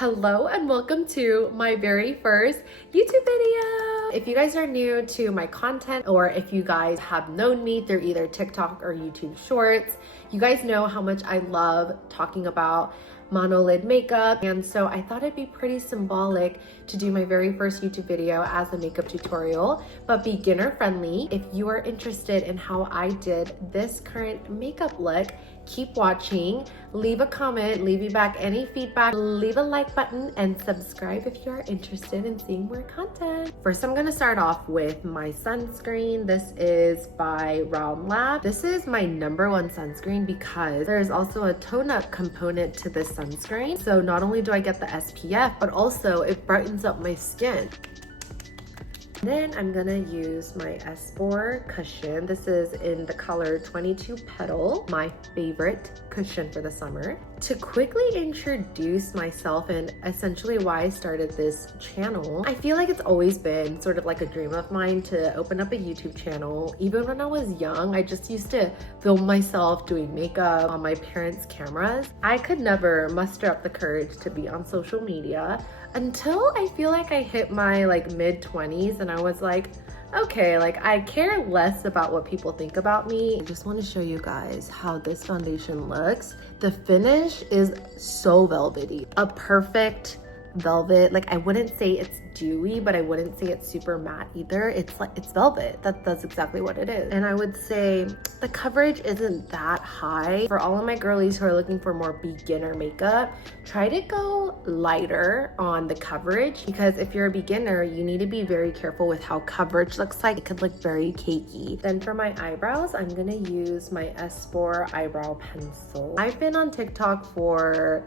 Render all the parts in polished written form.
Hello and welcome to my very first YouTube video. If you guys are new to my content, or if you guys have known me through either TikTok or YouTube Shorts, you guys know how much I love talking about Monolid makeup, and so I thought it'd be pretty symbolic to do my very first YouTube video as a makeup tutorial, but beginner friendly. If you are interested in how I did this current makeup look, keep watching, leave a comment, leave me back any feedback, leave a like button, and subscribe if you are interested in seeing more content. First, I'm gonna start off with my sunscreen. This is by Rodin Lab. This is my #1 sunscreen because there's also a tone-up component to this sunscreen. So not only do I get the SPF, but also it brightens up my skin. Then I'm gonna use my S4 cushion. This is in the color 22 Petal, my favorite cushion for the summer. To quickly introduce myself and essentially why I started this channel, I feel like it's always been sort of like a dream of mine to open up a YouTube channel. Even when I was young, I just used to film myself doing makeup on my parents' cameras. I could never muster up the courage to be on social media until I feel like I hit my mid-20s and I was like, okay, I care less about what people think about me. I just want to show you guys how this foundation looks. The finish is so velvety, a perfect velvet. I wouldn't say it's dewy, but I wouldn't say it's super matte either. It's velvet. That's exactly what it is. And I would say the coverage isn't that high. For all of my girlies who are looking for more beginner makeup, try to go lighter on the coverage, because if you're a beginner, you need to be very careful with how coverage looks like. It could look very cakey. Then for my eyebrows, I'm gonna use my S4 eyebrow pencil. I've been on TikTok for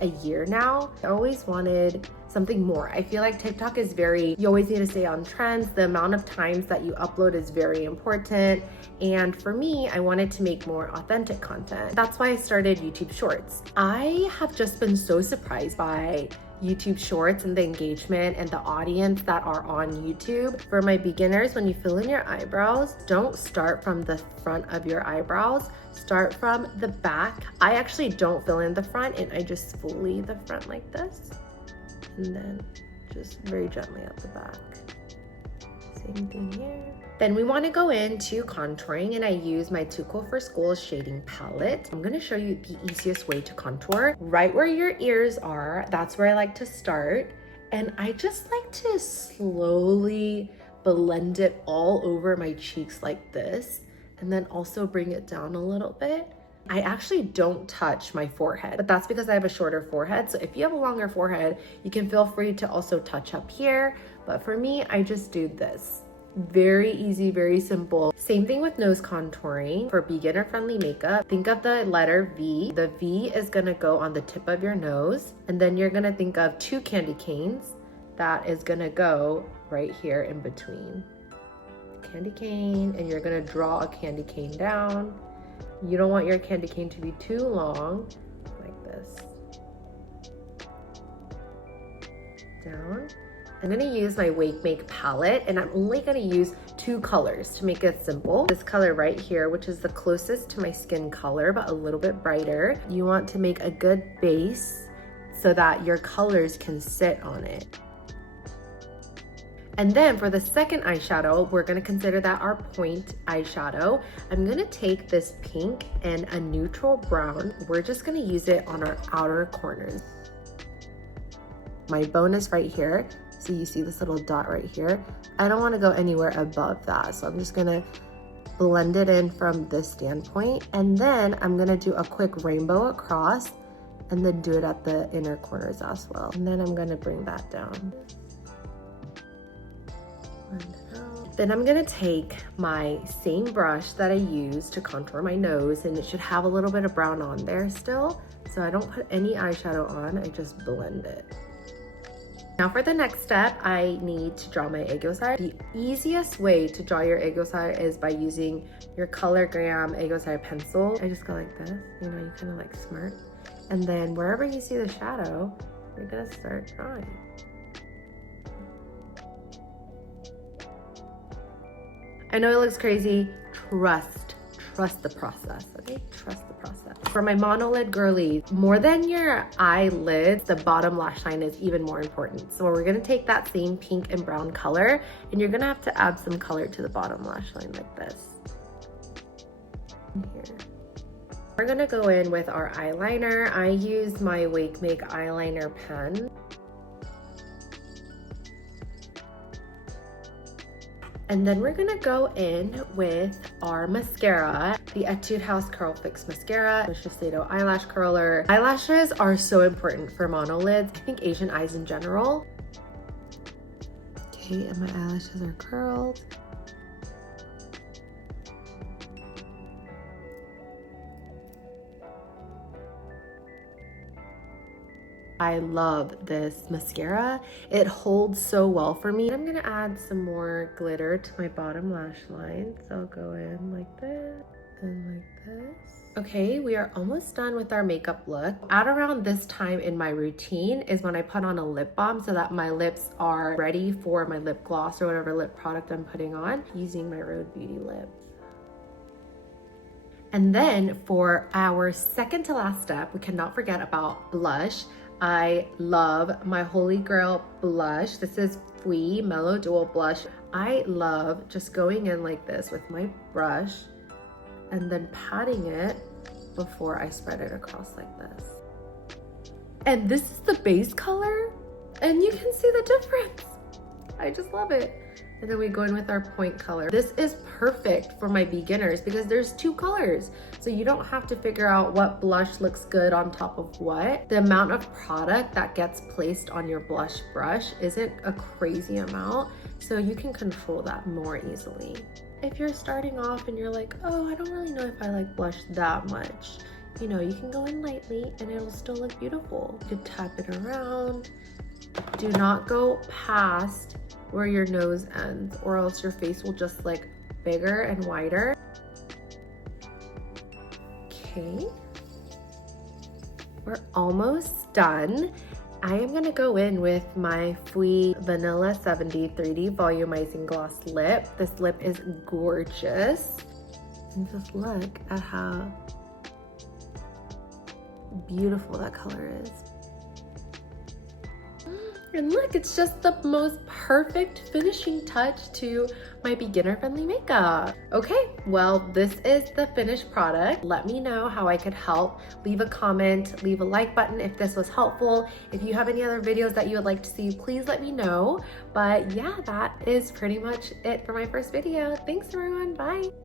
a year now. I always wanted something more. I feel like TikTok is you always need to stay on trends. The amount of times that you upload is very important. And for me, I wanted to make more authentic content. That's why I started YouTube Shorts. I have just been so surprised by YouTube Shorts and the engagement and the audience that are on YouTube. For my beginners, when you fill in your eyebrows, don't start from the front of your eyebrows. Start from the back. I actually don't fill in the front, and I just fully the front like this. And then just very gently at the back. Same thing here. Then we want to go into contouring, and I use my Too Cool for School shading palette. I'm going to show you the easiest way to contour. Right where your ears are, that's where I like to start. And I just like to slowly blend it all over my cheeks like this, and then also bring it down a little bit. I actually don't touch my forehead, but that's because I have a shorter forehead. So if you have a longer forehead, you can feel free to also touch up here. But for me, I just do this. Very easy, very simple. Same thing with nose contouring. For beginner friendly makeup, think of the letter V. The V is gonna go on the tip of your nose. And then you're gonna think of 2 candy canes. That is gonna go right here in between. Candy cane, and you're gonna draw a candy cane down. You don't want your candy cane to be too long, like this. Down. I'm gonna use my Wake Make palette, and I'm only gonna use 2 colors to make it simple. This color right here, which is the closest to my skin color, but a little bit brighter. You want to make a good base so that your colors can sit on it. And then for the second eyeshadow, we're gonna consider that our point eyeshadow. I'm gonna take this pink and a neutral brown. We're just gonna use it on our outer corners. My bone is right here. So you see this little dot right here. I don't wanna go anywhere above that. So I'm just gonna blend it in from this standpoint. And then I'm gonna do a quick rainbow across, and then do it at the inner corners as well. And then I'm gonna bring that down. Then I'm gonna take my same brush that I use to contour my nose, and it should have a little bit of brown on there still. So I don't put any eyeshadow on, I just blend it. Now for the next step, I need to draw my Aegyo-sal. The easiest way to draw your Aegyo-sal is by using your ColorGram Aegyo-sal pencil. I just go like this, you kind of smirk. And then wherever you see the shadow, you're gonna start drawing. I know it looks crazy. trust the process, okay? Trust the process. For my Monolid girlies, more than your eyelids, the bottom lash line is even more important. So we're gonna take that same pink and brown color, and you're gonna have to add some color to the bottom lash line like this. Here. We're gonna go in with our eyeliner. I use my Wake Make eyeliner pen. And then we're gonna go in with our mascara, the Etude House Curl Fix Mascara, the Shiseido Eyelash Curler. Eyelashes are so important for monolids. I think Asian eyes in general. Okay, and my eyelashes are curled. I love this mascara. It holds so well for me. I'm gonna add some more glitter to my bottom lash line. So I'll go in like this and like this. Okay, we are almost done with our makeup look. At around this time in my routine is when I put on a lip balm so that my lips are ready for my lip gloss or whatever lip product I'm putting on, using my Rode Beauty lips. And then for our second to last step, we cannot forget about blush. I love my Holy Grail blush. This is Fui Mellow Dual Blush. I love just going in like this with my brush and then patting it before I spread it across like this. And this is the base color, and you can see the difference. I just love it. And then we go in with our point color. This is perfect for my beginners because there's two colors. So you don't have to figure out what blush looks good on top of what. The amount of product that gets placed on your blush brush isn't a crazy amount. So you can control that more easily. If you're starting off and you're like, oh, I don't really know if I like blush that much, you know, you can go in lightly and it'll still look beautiful. You could tap it around. Do not go past where your nose ends, or else your face will just look bigger and wider. Okay, we're almost done. I am gonna go in with my Fui Vanilla 70 3D Volumizing Gloss Lip. This lip is gorgeous. And just look at how beautiful that color is. And look, it's just the most perfect finishing touch to my beginner-friendly makeup. Okay, well, this is the finished product. Let me know how I could help. Leave a comment, leave a like button if this was helpful. If you have any other videos that you would like to see, please let me know. But yeah, that is pretty much it for my first video. Thanks everyone, bye.